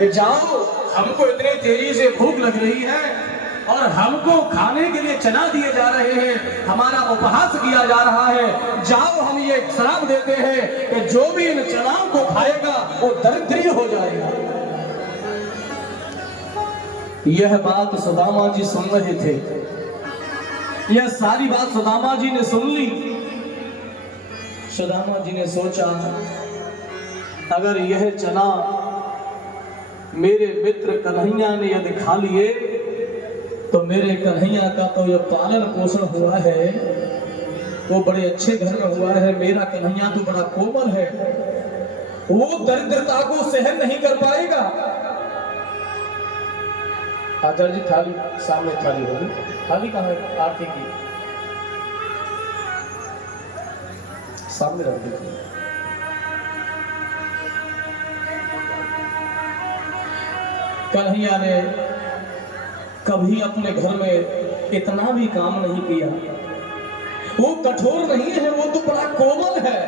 कि जाओ, हमको इतनी तेजी से भूख लग रही है और हमको खाने के लिए चना दिए जा रहे हैं, हमारा उपहास किया जा रहा है। जाओ, हम ये श्राप देते हैं कि जो भी इन चनाओं को खाएगा वो दरिद्री हो जाएगा। यह बात सुदामा जी सुन रहे थे। यह सारी बात सुदामा जी ने सुन ली। सुदामा जी ने सोचा, अगर यह चना मेरे मित्र कन्हैया ने यदि खा लिए तो मेरे कन्हैया का तो यह पालन पोषण हुआ है वो बड़े अच्छे घर में हुआ है। मेरा कन्हैया तो बड़ा कोमल है, वो दरिद्रता को सहन नहीं कर पाएगा। आचार्य जी, थाली सामने थाली होगी। थाली कहाँ है? आरती की सामने रख दीजिए। कन्हैया ने कभी अपने घर में इतना भी काम नहीं किया। वो कठोर नहीं है, वो तो बड़ा कोमल है।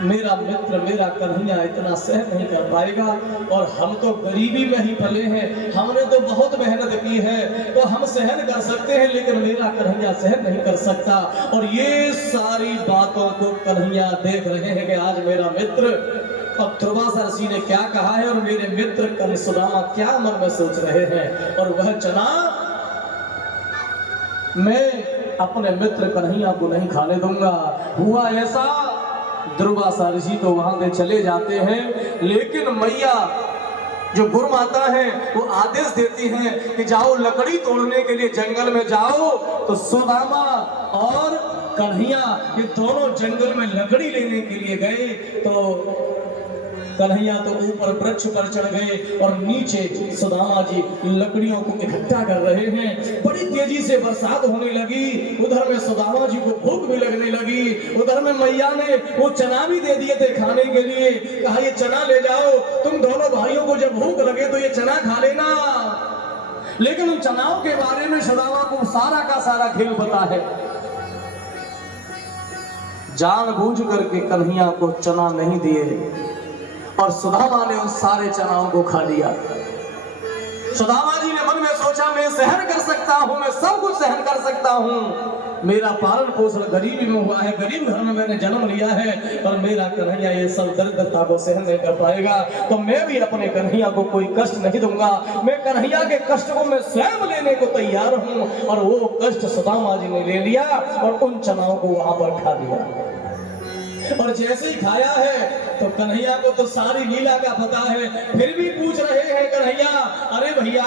मेरा मित्र, मेरा कन्हैया इतना सहन नहीं कर पाएगा। और हम तो गरीबी में ही पले हैं, हमने तो बहुत मेहनत की है, तो हम सहन कर सकते हैं, लेकिन मेरा कन्हैया सहन नहीं कर सकता। और ये सारी बातों को कन्हैया देख रहे हैं कि आज मेरा मित्र, अब दुर्वासा ऋषि ने क्या कहा है और मेरे मित्र सुदामा क्या मन में सोच रहे हैं। और वह चना मैं अपने मित्र कन्हैया को नहीं खाने दूंगा। हुआ ऐसा, दुर्वासा ऋषि तो वहां से चले जाते हैं, लेकिन मैया जो गुरुमाता है वो आदेश देती हैं कि जाओ, लकड़ी तोड़ने के लिए जंगल में जाओ। तो सुदामा और कन्हैया ये दोनों जंगल में लकड़ी लेने के लिए गए। तो कन्हैया तो ऊपर वृक्ष पर चढ़ गए और नीचे सुदामा जी लकड़ियों को इकट्ठा कर रहे हैं। बड़ी तेजी से बरसात होने लगी। उधर में सुदामा जी को भूख भी लगने लगी। उधर में मैया ने वो चना भी दे दिए थे खाने के लिए। कहा, ये चना ले जाओ, तुम दोनों भाइयों को जब भूख लगे तो ये चना खा लेना। लेकिन उन चनाओं के बारे में सुदामा को सारा का सारा खेल पता है। जानबूझ करके कन्हैया को चना नहीं दिए और सुदामा ने उन सारे चनाओं को खा लिया। सुदामा जी ने मन में सोचा, मैं सहन कर सकता हूँ, मैं सब कुछ सहन कर सकता हूँ। मेरा पालन पोषण गरीबी में हुआ है, गरीब घर में मैंने जन्म लिया है, और मेरा कन्हैया ये सब दरिद्रता को सहन नहीं कर पाएगा। तो मैं भी अपने कन्हैया को कोई कष्ट नहीं दूंगा। मैं कन्हैया के कष्ट को मैं स्वयं लेने को तैयार हूँ। और वो कष्ट सुदामा जी ने ले लिया और उन चनाओं को वहां पर खा लिया। और जैसे ही खाया है तो कन्हैया को तो सारी लीला का पता है, फिर भी पूछ रहे हैं कन्हैया, अरे भैया